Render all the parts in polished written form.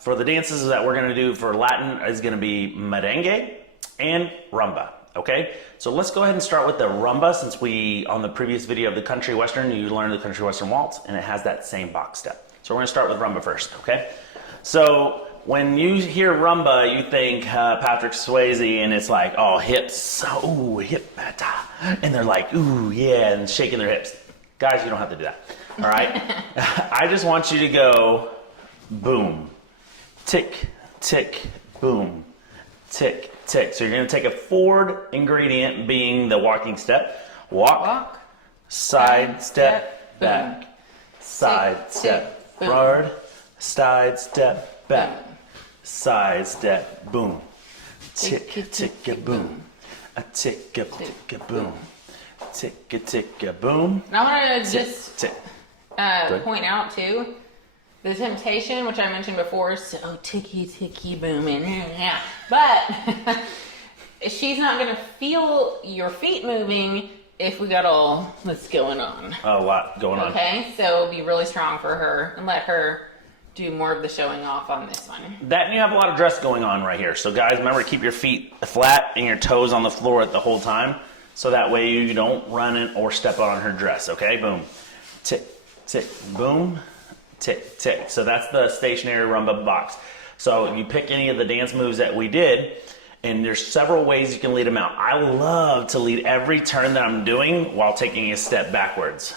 for the dances that we're gonna do for Latin is gonna be merengue and rumba, okay? So let's go ahead and start with the rumba, since on the previous video of the country western, you learned the country western waltz, and it has that same box step. So we're gonna start with rumba first, okay? So when you hear rumba, you think Patrick Swayze, and it's like, oh, hips, ooh, hip, and they're like, ooh, yeah, and shaking their hips. Guys, you don't have to do that, all right? I just want you to go boom, tick, tick, boom, tick, tick. So you're gonna take a forward ingredient, being the walking step. Walk, side, step, back, side, step, forward, side, step, back, side, step, boom, tick, tick, a boom, a tick, a boom, tick, a boom. And I want to just point out too, the temptation, which I mentioned before, is so ticky, ticky, boom, and yeah. But she's not going to feel your feet moving if we got all this going on. A lot going on. Okay, so be really strong for her and let her do more of the showing off on this one. That, and you have a lot of dress going on right here. So guys, remember to keep your feet flat and your toes on the floor at the whole time, so that way you don't run in or step on her dress, okay? Boom, tick, tick, boom, tick, tick. So that's the stationary rumba box. So you pick any of the dance moves that we did, and there's several ways you can lead them out. I love to lead every turn that I'm doing while taking a step backwards.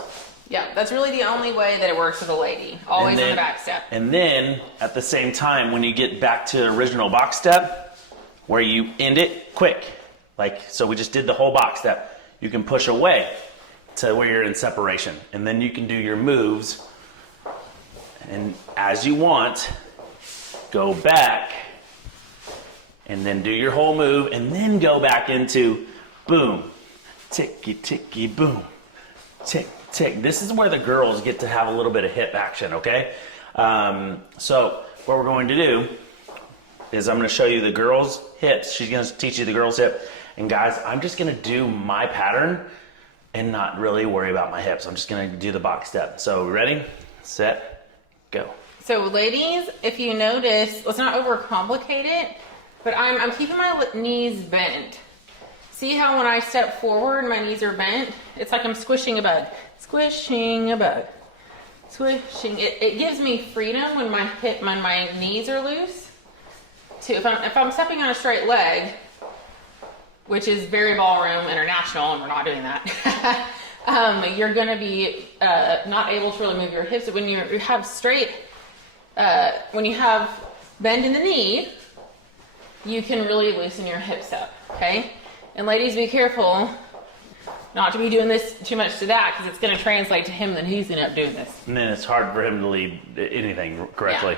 Yeah, that's really the only way that it works with a lady. Always on the back step. And then, at the same time, when you get back to the original box step, where you end it quick, like, so we just did the whole box step, you can push away to where you're in separation. And then you can do your moves, and as you want, go back, and then do your whole move, and then go back into boom, ticky, ticky, boom, tick, tick. This is where the girls get to have a little bit of hip action, okay? So what we're going to do is I'm going to show you the girls' hips. She's going to teach you the girls' hip. And guys, I'm just going to do my pattern and not really worry about my hips. I'm just going to do the box step. So ready, set, go. So ladies, if you notice, let's not overcomplicate it, but I'm keeping my knees bent. See how when I step forward, my knees are bent? It's like I'm squishing a bug. Squishing a bug. Swishing. It gives me freedom when my knees are loose. If I'm stepping on a straight leg, which is very ballroom international, and we're not doing that, you're going to be not able to really move your hips. When you have straight, when you have bend in the knee, you can really loosen your hips up, okay? And ladies, be careful not to be doing this too much to that, because it's going to translate to him, then he's going to end up doing this. And then it's hard for him to lead anything correctly.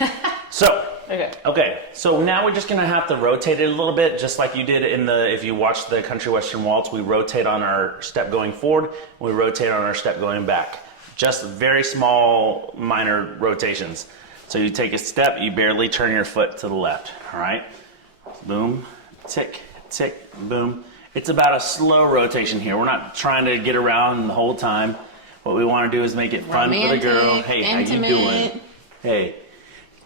Yeah. Okay, so now we're just going to have to rotate it a little bit, just like you did if you watched the country western waltz. We rotate on our step going forward, we rotate on our step going back. Just very small, minor rotations. So you take a step, you barely turn your foot to the left, all right? Boom, tick, tick, boom. It's about a slow rotation here. We're not trying to get around the whole time. What we want to do is make it fun for the girl. Hey, intimate. How you doing? Hey,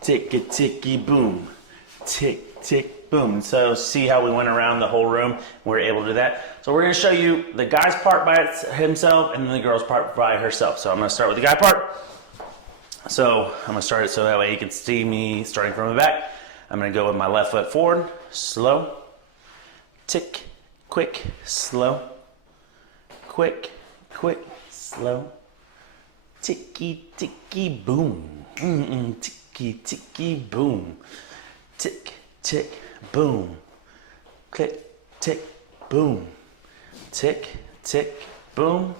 ticky, ticky, boom. Tick, tick, boom. So see how we went around the whole room? We're able to do that. So we're going to show you the guy's part by himself and then the girl's part by herself. So I'm going to start with the guy part. So I'm going to start it so that way you can see me starting from the back. I'm going to go with my left foot forward, slow, tick, quick, slow, quick, quick, slow, ticky, ticky, boom, ticky, ticky, boom, tick, tick, boom, click, tick, boom, tick, tick, boom,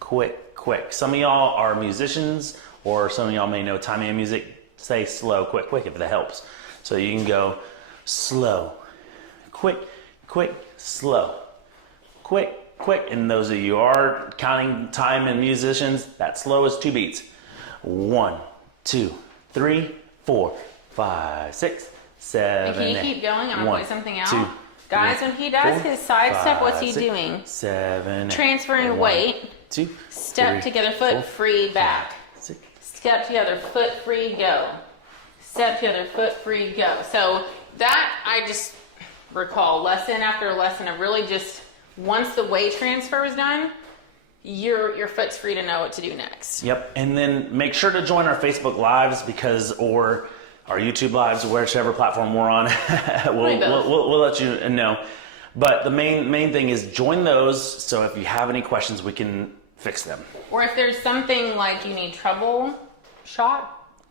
quick, quick. Some of y'all are musicians, or some of y'all may know timing of music. Say slow, quick, quick if that helps. So you can go slow, quick, quick, slow, quick, quick. And those of you who are counting time and musicians, that slow is 2 beats. 1, 2, 3, 4, 5, 6, 7, Can you keep going? I'm gonna point something out. Guys, when he does his side step, what's he doing? 7, transferring weight. 2, step together, foot free, back. Step together, foot free, go. step together, foot free, go. So that I just recall lesson after lesson of really just once the weight transfer is done, your foot's free to know what to do next. Yep, and then make sure to join our Facebook Lives or our YouTube Lives, whichever platform we're on. we'll let you know. But the main thing is join those, so if you have any questions, we can fix them. Or if there's something like you need troubleshooting?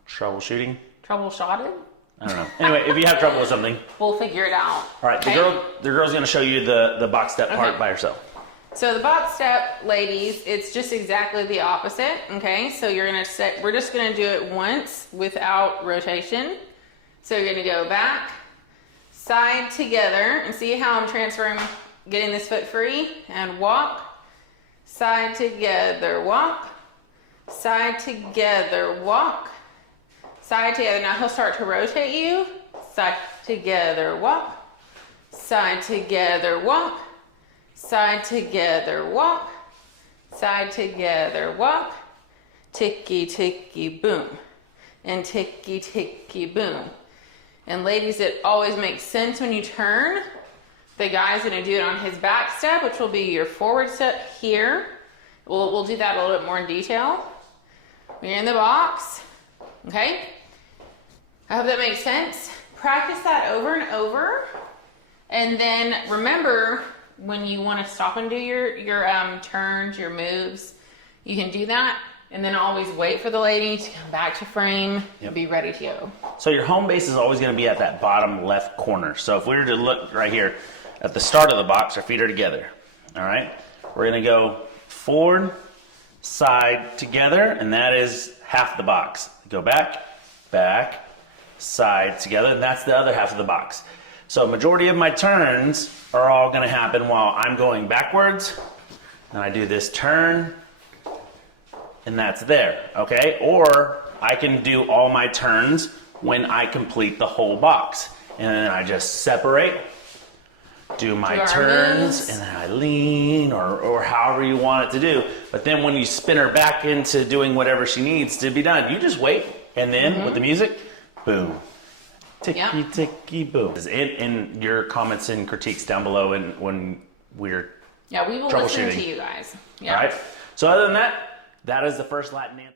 Troubleshooting? Troubleshotted? I don't know. Anyway, if you have trouble with something, we'll figure it out. All right, okay? the girl's going to show you the box step part by herself. So the box step, ladies, it's just exactly the opposite, okay? So we're just gonna do it once without rotation. So you're gonna go back, side together, and see how I'm transferring, getting this foot free, and walk, side together, walk, side together, walk, side together. Now he'll start to rotate you, side together, walk, side together, walk, side together, walk, side together, walk, ticky, ticky, boom, and ticky, ticky, boom. And ladies, it always makes sense when you turn. The guy's gonna do it on his back step, which will be your forward step here. We'll do that a little bit more in detail. When you're in the box, okay? I hope that makes sense. Practice that over and over. And then remember, when you want to stop and do your turns, your moves, you can do that, and then always wait for the lady to come back to frame and be ready to go. So your home base is always going to be at that bottom left corner. So if we were to look right here at the start of the box, our feet are together. All right, we're going to go forward, side, together, and that is half the box. Go back, back, side, together, and that's the other half of the box. So majority of my turns are all going to happen while I'm going backwards, and I do this turn, and that's there, okay? Or I can do all my turns when I complete the whole box. And then I just separate, do my turns, and then I lean, or however you want it to do. But then when you spin her back into doing whatever she needs to be done, you just wait, and then with the music, boom. Ticky, ticky, boom. In your comments and critiques down below when we're we will listen to you guys. All right. So other than that, that is the first Latin dance.